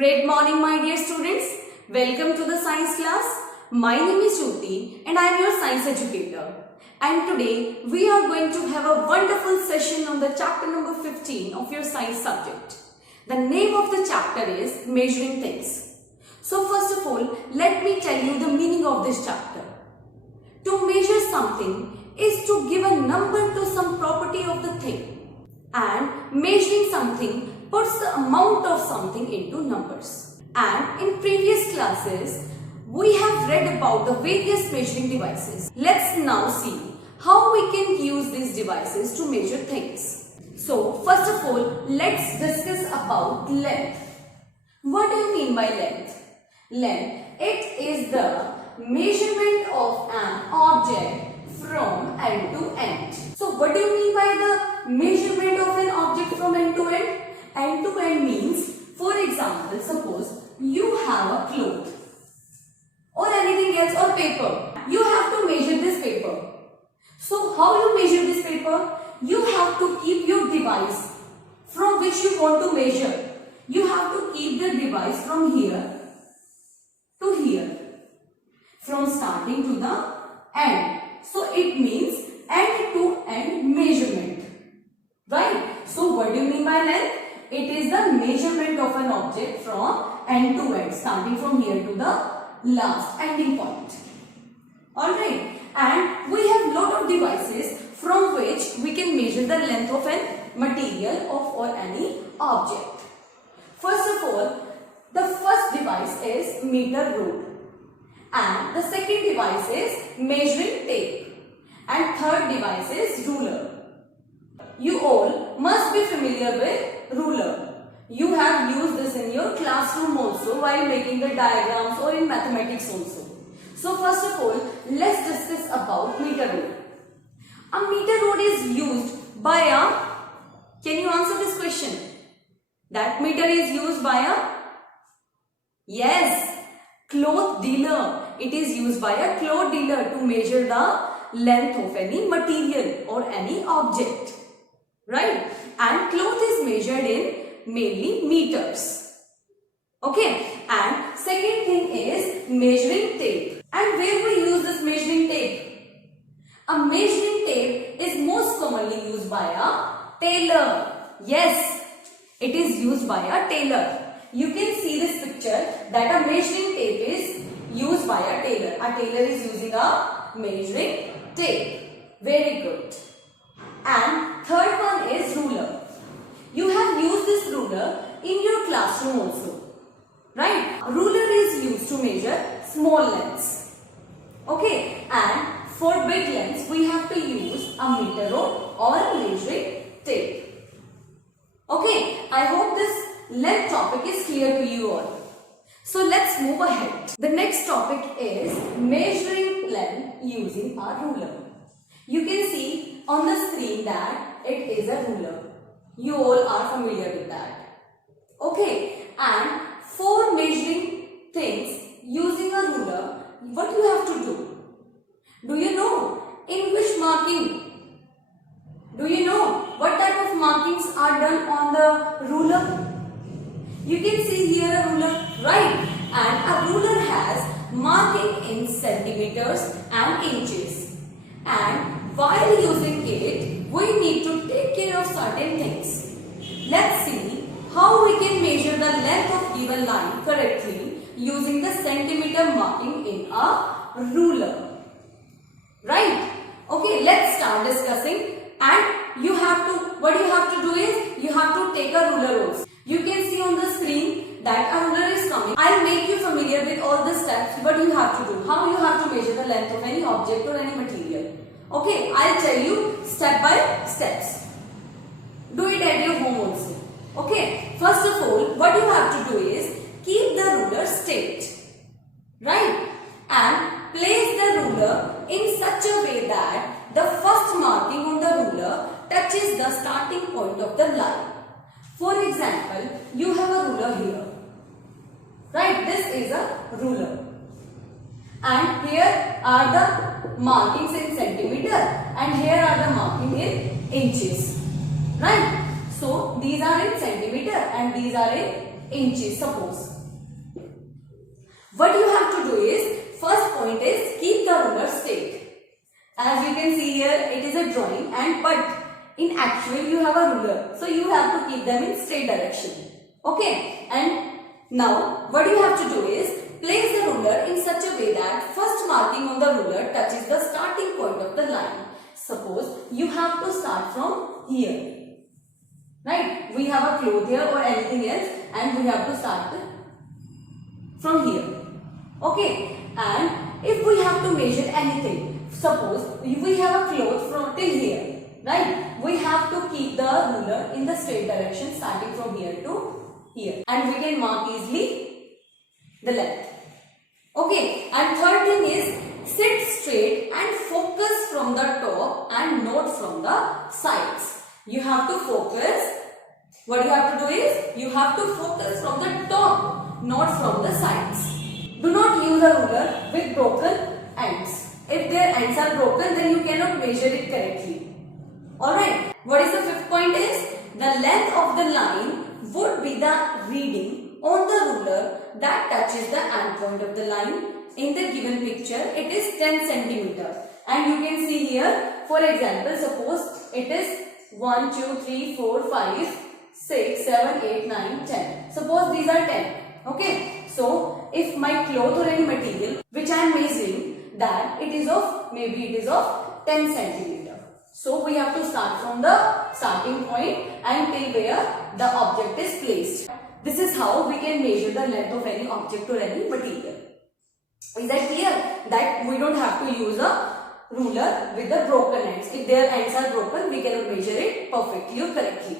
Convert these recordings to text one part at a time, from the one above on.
Great morning, my dear students. Welcome to the science class. My name is Jyoti and I am your science educator. And today we are going to have a wonderful session on the chapter number 15 of your science subject. The name of the chapter is Measuring Things. So first of all, let me tell you the meaning of this chapter. To measure something is to give a number to some property of the thing, and measuring something puts the amount of something into numbers. And in previous classes, we have read about the various measuring devices. Let's now see how we can use these devices to measure things. So first of all, let's discuss about length. What do you mean by length? Length, it is the measurement of an object from end to end. So what do you mean by the measurement of an object from end to end? End to end means, for example, suppose you have a cloth or anything else or paper. You have to measure this paper. So how you measure this paper? You have to keep your device from which you want to measure. You have to keep the device from here to here, from starting to the end. So it means end to end measurement, right? So what do you mean by length? It is the measurement of an object from end to end, starting from here to the last ending point. Alright, and we have lot of devices from which we can measure the length of an material or any object. First of all, the first device is meter rule, and the second device is measuring tape, and third device is ruler. You all must be familiar with ruler. You have used this in your classroom also while making the diagrams or in mathematics also. So first of all, let's discuss about meter rule. A meter rule is used by a, can you answer this question? That meter is used by a, yes, cloth dealer. It is used by a cloth dealer to measure the length of any material or any object. Right? And cloth is measured in mainly meters. Okay? And second thing is measuring tape. And where we use this measuring tape? A measuring tape is most commonly used by a tailor. Yes, it is used by a tailor. You can see this picture that a measuring tape is used by a tailor. A tailor is using a measuring tape. Very good. And third one is ruler. You have used this ruler in your classroom also, right? Ruler is used to measure small lengths. Okay, and for big lengths we have to use a meter rule or a measuring tape. Okay, I hope this length topic is clear to you all. So let's move ahead. The next topic is measuring length using a ruler. You can see on the screen that it is a ruler. You all are familiar with that. Okay, and for measuring things using a ruler, what you have to do? Do you know in which marking? Do you know what type of markings are done on the ruler? You can see here a ruler, right? And a ruler has marking in centimeters and inches. And while using it, we need to take care of certain things. Let's see how we can measure the length of given line correctly using the centimeter marking in a ruler. Right? Okay, let's start discussing. And you have to, what you have to do is, you have to take a ruler also. You can see on the screen that a ruler is coming. I'll make you familiar with all the steps, what you have to do, how you have to measure the length of any object or any material. Okay, I'll tell you step by steps. Do it at your home also. Okay, first of all, what you have to do is keep the ruler straight, right? And place the ruler in such a way that the first marking on the ruler touches the starting point of the line. For example, you have a ruler here, right? This is a ruler. And here are the markings in centimeter and here are the markings in inches, right? So these are in centimeter and these are in inches, suppose. What you have to do is, first point is keep the ruler straight. As you can see here, it is a drawing, and but in actual you have a ruler, so you have to keep them in straight direction. Okay, and now what you have to do is place the ruler in such a way that first marking on the ruler touches the starting point of the line. Suppose you have to start from here, right? We have a cloth here or anything else, and we have to start from here. Okay, and if we have to measure anything, suppose we have a cloth from till here, right? We have to keep the ruler in the straight direction starting from here to here, and we can mark easily the length. Okay, and third thing is sit straight and focus from the top and not from the sides. You have to focus. What you have to do is you have to focus from the top, not from the sides. Do not use a ruler with broken ends. If their ends are broken, then you cannot measure it correctly. Alright, what is the fifth point is, the length of the line would be the reading on the ruler that touches the end point of the line. In the given picture, it is 10 centimeter. And you can see here, for example, suppose it is 1, 2, 3, 4, 5, 6, 7, 8, 9, 10. Suppose these are 10. Okay, so if my cloth or any material which I am measuring, that it is of, maybe it is of 10 centimeter. So we have to start from the starting point and till where the object is placed. This is how we can measure the length of any object or any material. Is that clear? That we don't have to use a ruler with the broken ends. If their ends are broken, we cannot measure it perfectly or correctly.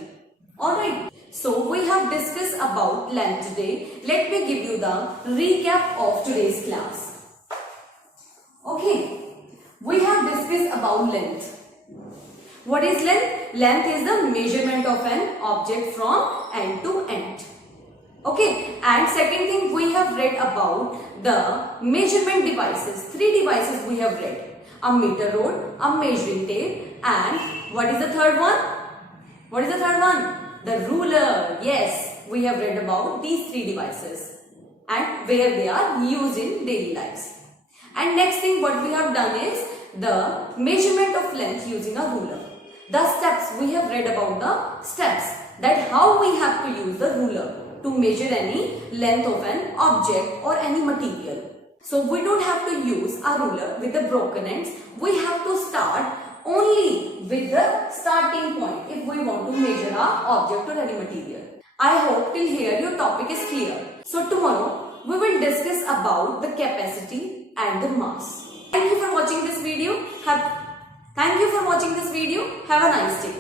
Alright. So we have discussed about length today. Let me give you the recap of today's class. Okay. We have discussed about length. What is length? Length is the measurement of an object from end to end. Okay, and second thing we have read about the measurement devices. 3 devices we have read. A meter rod, a measuring tape, and what is the third one? What is the third one? The ruler. Yes, we have read about these 3 devices and where they are used in daily lives. And next thing what we have done is the measurement of length using a ruler. The steps, we have read about the steps, that how we have to use the ruler to measure any length of an object or any material. So we don't have to use a ruler with the broken ends. We have to start only with the starting point if we want to measure our object or any material. I hope till here your topic is clear. So tomorrow we will discuss about the capacity and the mass. Thank you for watching this video. Have a nice day.